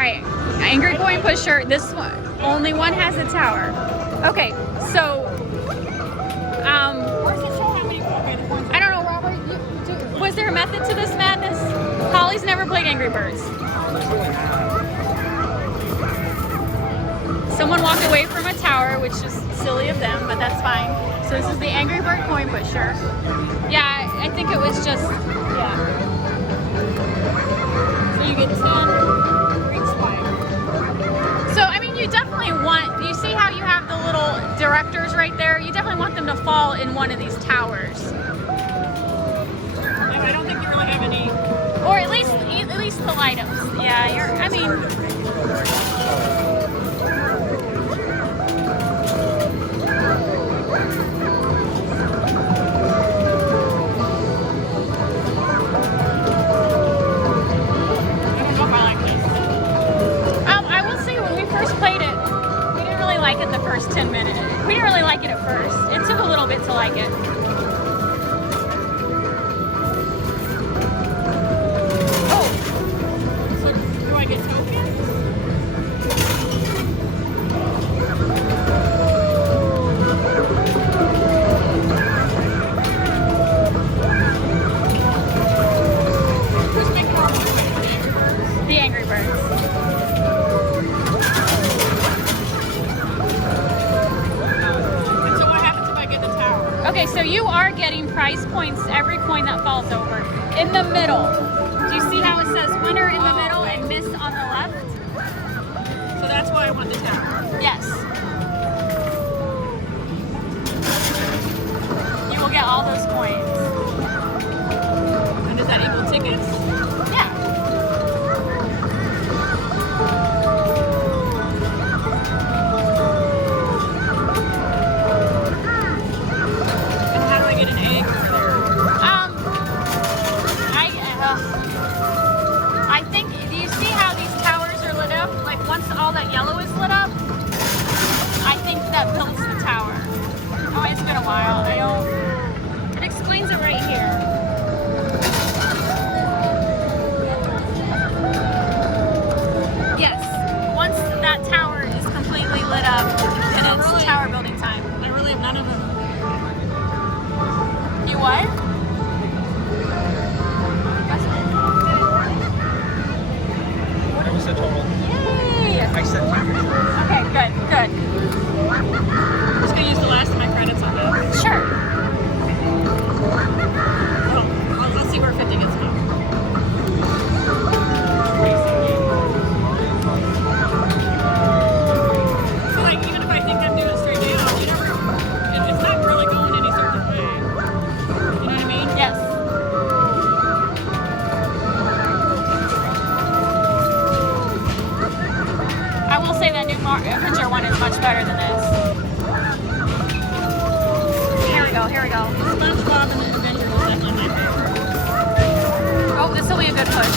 right, Angry Coin Pusher. This one, only one has a tower. Okay, so I don't know, Robert. Was there a method to this madness? Holly's never played Angry Birds. Someone walked away from a tower, which is silly of them, but that's fine. So this is the Angry Bird Coin Pusher. Yeah, I think it was just, yeah. So you get 10 for each spike. So, I mean, you definitely want, you see how you have the little directors right there? You definitely want them to fall in one of these towers. I don't think you really have any. Or at least the items. Yeah, I mean. I will say when we first played it, we didn't really like it the first 10 minutes. We didn't really like it at first. It took a little bit to like it. Okay, so you are getting prize points every coin that falls over. In the middle, do you see how it says winner in the middle and miss on the left? So that's why I want the tower. Yes. You will get all those coins. And does that equal tickets? Yeah. I think, do you see how these towers are lit up? Like once all that yellow is lit up, I think that builds the tower. Oh, it's been a while. It explains it right here. Yes, once that tower is completely lit up, then it's tower building time. I really have none of them. You what? What was the total? Yay! I said 2. Okay, good. I'm just going to use the last of my credits on this. Sure. Well, I'll see where 50 gets me. So, like, even if I think I'm doing straight down, it's not really going any certain way. You know what I mean? Yes. I will say that new Avenger one is much better than this. Here we go, here we go. SpongeBob and the Avengers is actually my favorite. Oh, this will be a good push.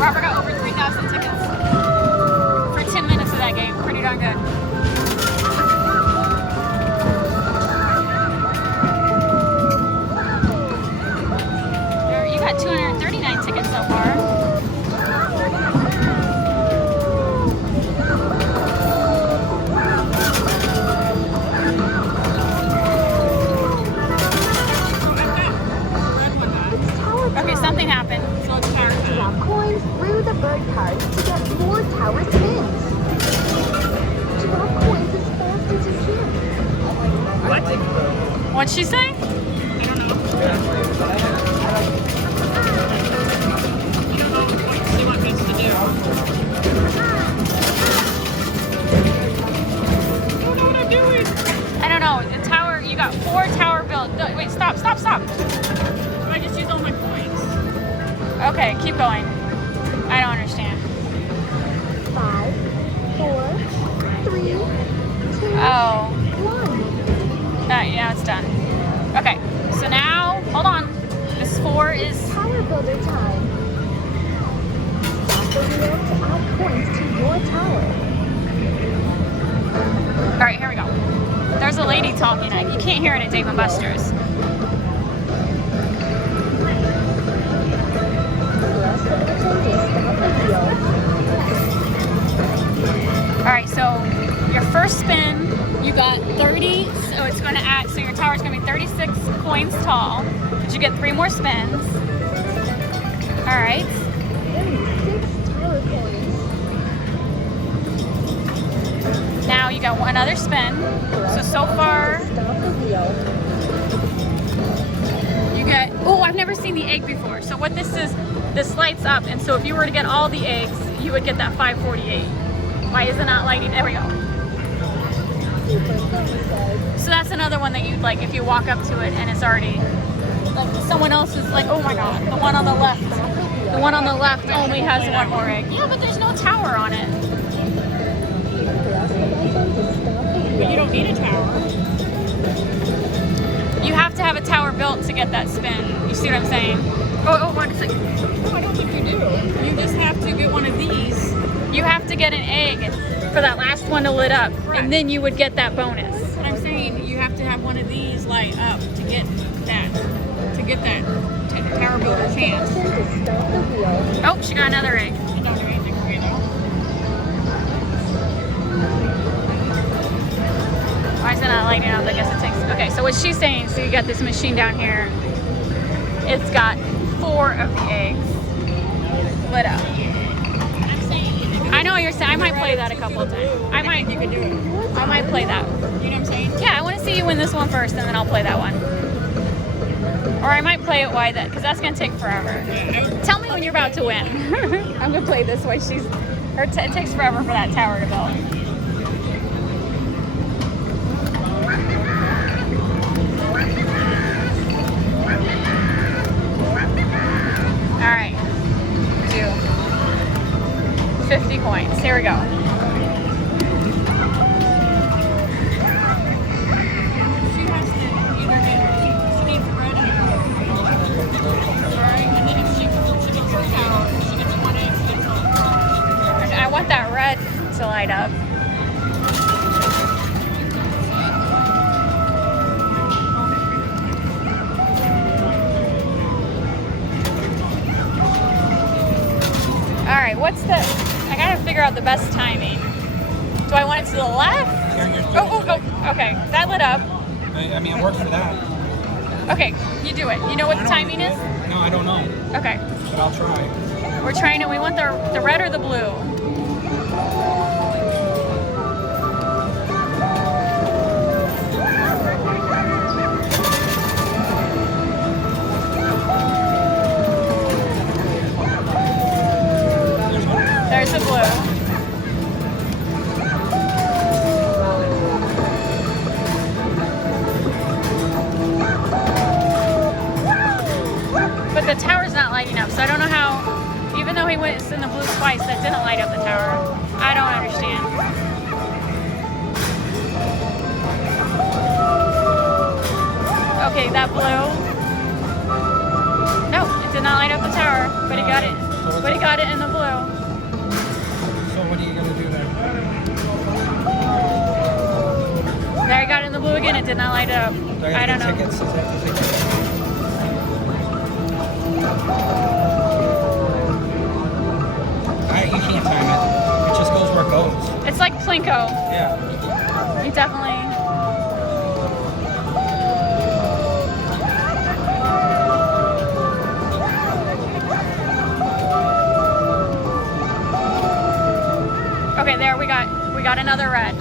Robert got over 3,000 tickets for 10 minutes of that game. Pretty darn good. You got 239 tickets so far. Okay, something happened. So it's tower time. Drop coins through the bird cards to get more tower spins. Drop coins as fast as you can. What'd she say? I don't know. See what best to do. I don't know what I'm doing. I don't know. The tower, you got 4 tower built. No, wait, stop. Do I just use all my coins? Okay, keep going. I don't understand. 5, 4, 3, 2, Oh, 1. yeah, it's done. Okay, so now, hold on. This 4 is, Tower builder time. Tap the wheel to add coins to your tower. all right, here we go. There's a lady talking. You can't hear it at Dave & Buster's. Press the button to start the wheel. Alright, so your first spin, you got 30, so it's going to add, so your tower's going to be 36 points tall, but you get 3 more spins. Alright. 36 tower points. Now you got one other spin. So far, Stop the wheel. you get, oh, I've never seen the egg before. So what this is, this lights up, and so if you were to get all the eggs, you would get that 548. Why is it not lighting? There we go. Super fun. So that's another one that you'd like if you walk up to it and it's already, like someone else is like, oh my god, the one on the left. The one on the left only has one more egg. Yeah, but there's no tower on it. Press the button to stop the wheel. But you don't need a tower. You have to have a tower built to get that spin. You see what I'm saying? Oh, wait a second. No, I don't think you do. You just have to get one of these. You have to get an egg for that last one to lit up, and then you would get that bonus. But I'm saying you have to have one of these light up to get that tower builder chance. Button to stop the wheel. Oh, she got another egg. You don't do anything for you though. Why is it not lighting up? I guess it takes. Okay, so what she's saying, so you got this machine down here. It's got 4 of the eggs lit up. I'm saying I know what you're saying. I might play that a couple of times. I think you might. could do it. I might play that. You know what I'm saying? Yeah, I want to see you win this one first, and then I'll play that one. Or I might play it why that, because that's gonna take forever. Tell me when you're about to win. I'm gonna play this while she's. It takes forever for that tower to build. All right, do 50 coins. Here we go. She has to either get, she needs red and alright, and then if she gets 2 towers, she gets 1 egg, she gets all. I want that red to light up. All right, what's the? I gotta figure out the best timing. Do I want it to the left? Oh, okay. That lit up. I mean, it worked for that. Okay, you do it. You know what the timing is? No, I don't know, Okay, but I'll try. we're trying to. We want the red or the blue. There's the blue. But the tower's not lighting up, so I don't know how, even though he went in the blue twice, that didn't light up the tower. I don't understand. Okay, that blue. No, it did not light up the tower, but he got it. But he got it in the blue. So what are you gonna do then? There, he got it in the blue again. It did not light up. Do I don't get know. tickets? Is that the ticket? You can't time it. It just goes where it goes. It's like Plinko. Yeah. You definitely. Okay, there we got another red.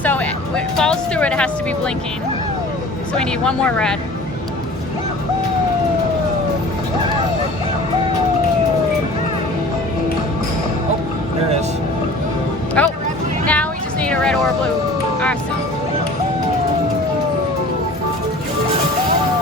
So it falls through. It has to be blinking. So we need one more red. There it is. Oh, now we just need a red or a blue. Awesome.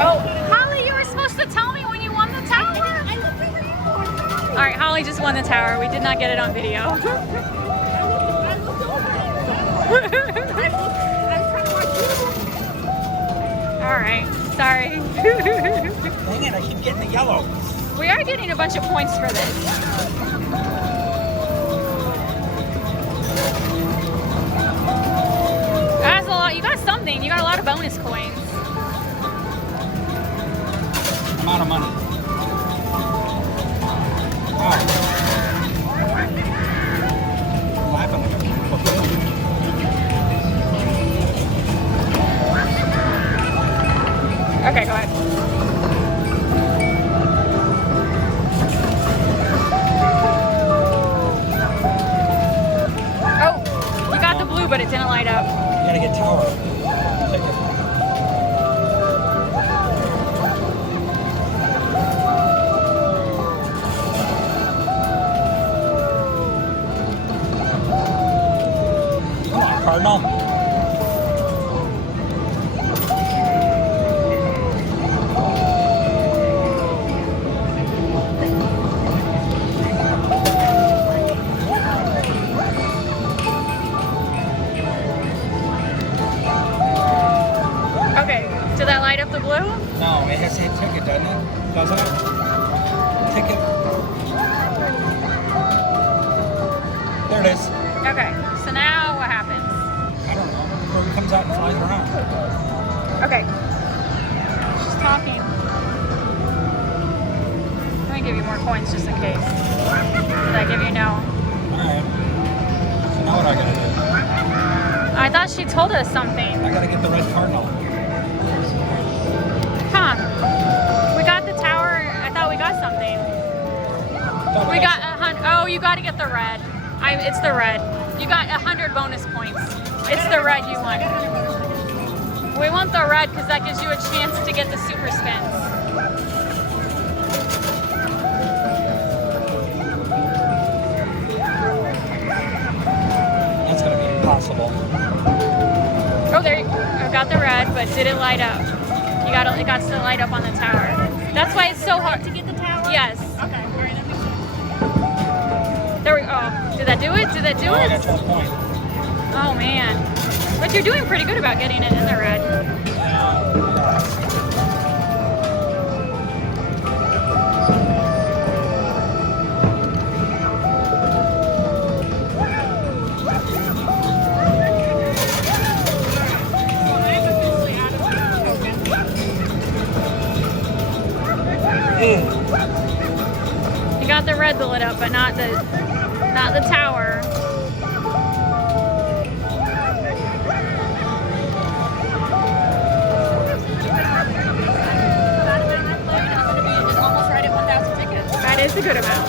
Oh, Holly, you were supposed to tell me when you won the tower. All right, Holly just won the tower. We did not get it on video. All right, sorry. Dang it, I keep getting the yellow. We are getting a bunch of points for this. That's a lot. You got some something. You got a lot of bonus coins. I'm out of money. Wow. I'm laughing like a Okay, go ahead. Oh, you got the blue, but it didn't light up. You gotta get tower. Ticket. Come on, Cardinal. Okay, did that light up the blue? No, it has to hit ticket, doesn't it? Doesn't it? Ticket. There it is. Okay, so now what happens? I don't know. Bird comes out and flies around. Okay. She's talking. Let me give you more coins just in case. Did I give you no? Alright. So now what I gotta do? I thought she told us something. I gotta get the red cardinal. Huh. We got the tower. I thought we got something. We got oh, you got to get the red. It's the red. You got 100 bonus points. It's the red you want. We want the red because that gives you a chance to get the super spins. That's gonna be impossible. Oh, there. I got the red, but did it light up? It got to light up on the tower. That's why it's so hard To get the tower? Yes. Okay, all right, that makes sense. There we go. Oh, did that do it? Did that do I it? got 12 points. Oh man. But you're doing pretty good about getting it in the red. So I'm officially out of tokens. You got the red lit up, but not the tower. That is a good amount.